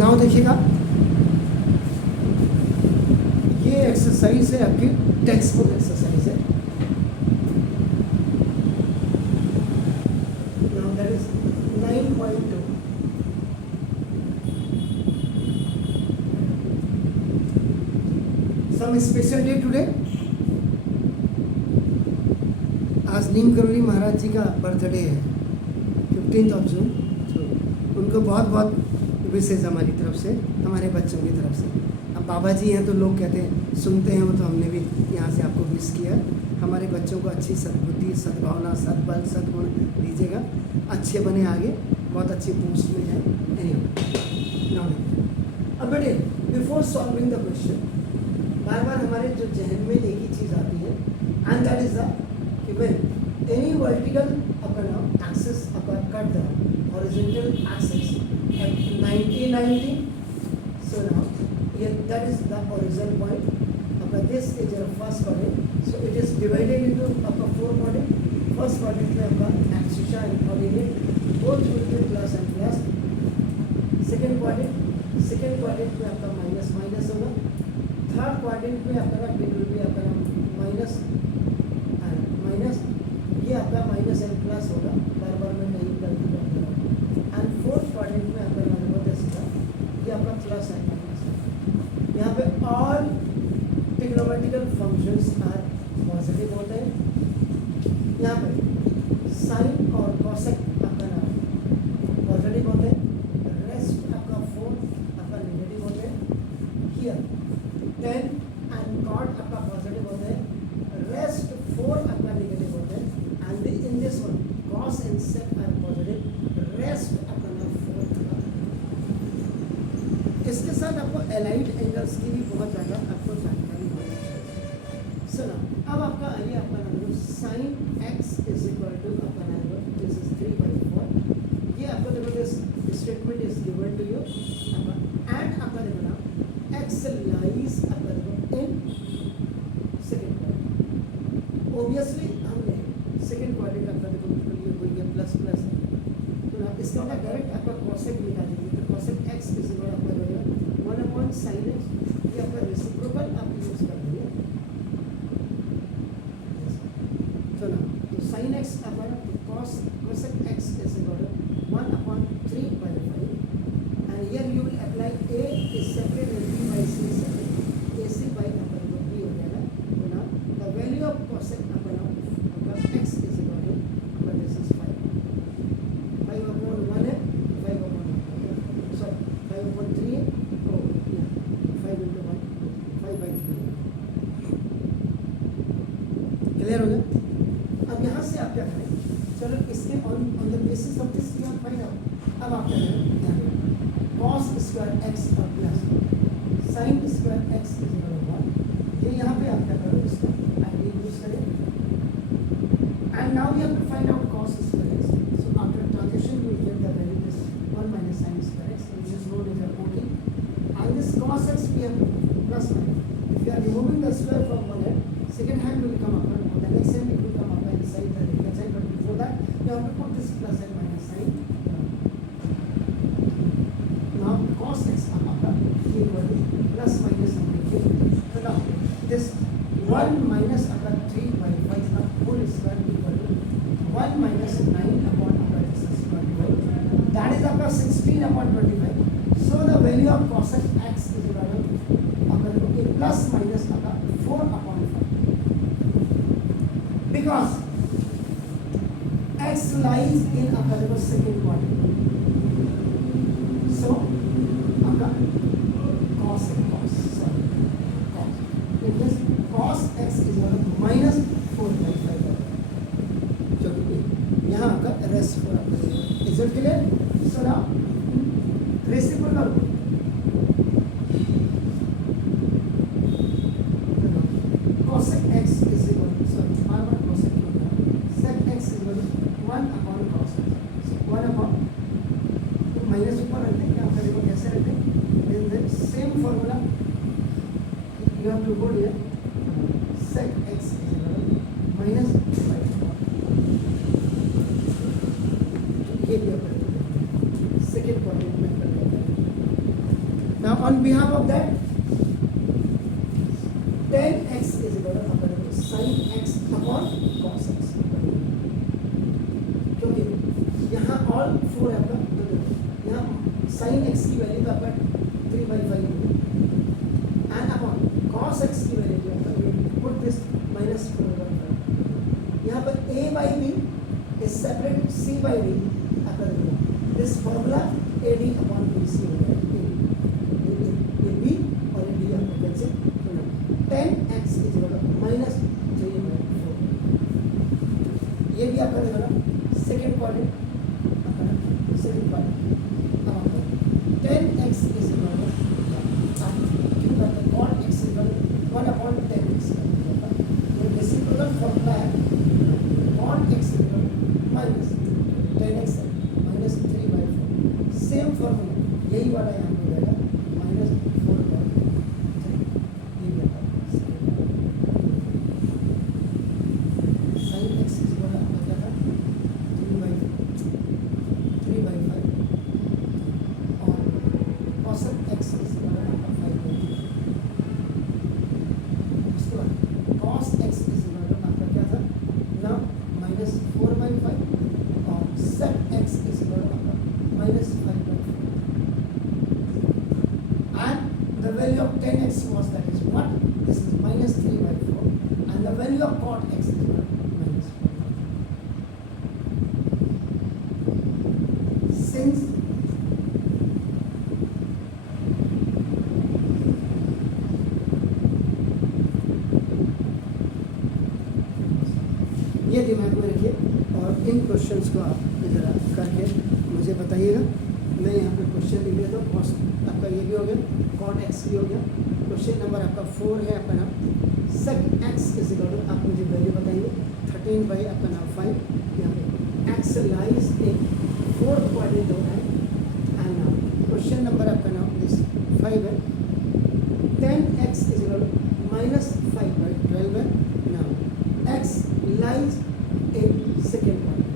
Now देखिएगा, ये exercise है आपकी टेक्स्ट बुक एक्सरसाइज है। Now that is 9.2। Some special day today. आज नीम करोली महाराज जी का बर्थडे है, 15 जून। उनको बहुत बहुत विशेष हमारी तरफ से, हमारे बच्चों की तरफ से। अब बाबा जी हैं तो लोग कहते हैं, सुनते हैं वो, तो हमने भी यहाँ से आपको विश किया। हमारे बच्चों को अच्छी सद्बुद्धि, सद्भावना, सद्बल, सद्गुण दीजिएगा, अच्छे बने, आगे बहुत अच्छी पोस्ट में जाए। अब बेटे, बिफोर सॉल्विंग द क्वेश्चन, बार बार हमारे जो जहन में एक ही चीज़ आती है, एंड दैट इज द कि when any vertical axis cut the horizontal axis at 90. So now here that is the horizontal point. Now this is your first quadrant. So it is divided into upper 4 quadrant. First quadrant में आपका axis and coordinate both will be plus and plus. Second quadrant में आपका minus होगा. Third quadrant में आपका it will be आपका minus and minus. ये आपका माइनस एंड प्लस होगा, बार बार मैं नहीं गलती करता हूँ। एंड फोर्थ क्वाड्रेंट में आपका नंबर इसका ये आपका प्लस एंड माइनस। यहाँ पे all trigonometrical functions are positive होते हैं। यहाँ पे साइन और कॉसेक आपका नाम पॉजिटिव होते हैं, रेस्ट आपका 4 आपका नेगेटिव होते हैं। हियर 10 एंड कॉट आपका पॉजिटिव होते हैं, रेस्ट 4 आपका नेगेटिव होते हैं। And in this one, cos and sec are positive, rest अपना 4 था। इसके साथ आपको एलाइड एंगल्स की भी बहुत ज़्यादा आपको जानकारी होनी चाहिए। सुनो, अब आपका आइए आपका number sin x is equal to आपका नंबर दिस इज 3/4। ये आपको देखो this statement is given to you आपका, एंड आपका देखो ना x लाइज आपका देखो इन सेकंड क्वाड्रेंट। ऑब्वियसली हमने सेकेंड क्वाड्रेंट आपका देखो बिल्कुल ये हो गया प्लस प्लस है, तो आप इसका होगा डायरेक्ट आपका कॉसेक निकालेंगे, तो कॉसेक एक्स इज इक्वल आपका हो जाएगा 1/sin x। ये आपका रेसिप्रोकल आप यूज कर देंगे, तो ना तो sin x आपका cosec x is equal 1/3/5 and here you will apply a is separate and b by c is separate, ac by आपका b हो जाएगा। तो ना द वैल्यू ऑफ cosec आपका x is equal to but this is 5/1 है, 5/1 sorry 5/3 है, oh yeah 5 into 1 5/3। Clear हो गया। अब यहाँ से आप क्या करें, चलो इसके on the basis of this you find out. अब आप क्या करें, cos स्क्वायर x और plus sin square x is equal to 1। ये यहाँ पे आप क्या करो, इसका आइडिया यूज करें। And now we have to find out cos square x. So after transition we will get the value is 1 minus sin square x, which is known as a OT. And this cos x we have plus minus. If you are removing the square from one end, second hand will come up, and the next hand it will come up inside the right side. But before that, you have to put this plus and minus sign. Now cos x equal to plus minus something. So now this 1 minus 3/5 का whole square equal to 1 minus 9/25. That is आपका 16/25. So the value of cosec x is equal to आपका plus minus आपका 4/5 because x lies in आपका second quadrant. So आपका cos it is cos x is equal to minus 4/5। जो कि यहाँ आपका rest for आपका is it clear. So now reciprocal cosec x is equal to sorry bar cosec sec x is equal to 1/cos x। so 1/, तो minus ऊपर रखते हैं, यहाँ पर देखो कैसे रखते हैं, in the same formula you have to go here, sec x is equal to minus 5। ये भी अपन सेकेंड क्वाड्रेंट में कर लेते हैं। now on behalf of that 10x is equal to sin x upon cos x, क्योंकि यहाँ all 4 है आपका, तो यहाँ sin x की वैल्यू तो आपका 3/5 एंड अपॉन cos x की वैल्यू जो आपका पुट दिस -4/5, यहाँ पर a by b is separate c by d आपका देखो this formula ad upon bc हो गया, ये b और ये d आपका कैंसिल हो गया, 10x is equal to -3/4, ये भी आपका देखो ना सेकेंड क्वाड्रेंट आपका सेकेंड क्वाड्रेंट, अब आपका 10x is equal to आप क्यों करते हैं cot x is equal to 1/10x, ये रेसिप्रोकल फॉर्मूला है, cot x is equal to -10x -3/4, same formula यही वाला यहाँ पे रहेगा -4/3, ये भी आता है sin x is equal to आपका क्या था 3/5 और cos x is equal to आपका 5/3, उसके बाद cos x is equal to आपका क्या था ना -4/5 और sec x is equal to आपका -5/4 and the value of 10x was that is what, this is -3/4 and the value of cot x is what, -4. Since ये दिमाग में रखिए और इन क्वेश्चंस को आप ज़रा करके मुझे बताइएगा। मैं यहाँ पे क्वेश्चन लिख लेता हूँ, आपका ये भी हो गया, cot x भी हो गया, क्वेश्चन नंबर आपका 4 है आपका नाम sec x is equal to, आप मुझे वैल्यू बताइए 13 आपका नाम 5, यहाँ पे x lies in 4th quadrant हो रहा है एंड नाउ क्वेश्चन नंबर आपका नाम दिस 5 है, 10x इज इक्वल टू -5/12 है, now x lies in second quadrant,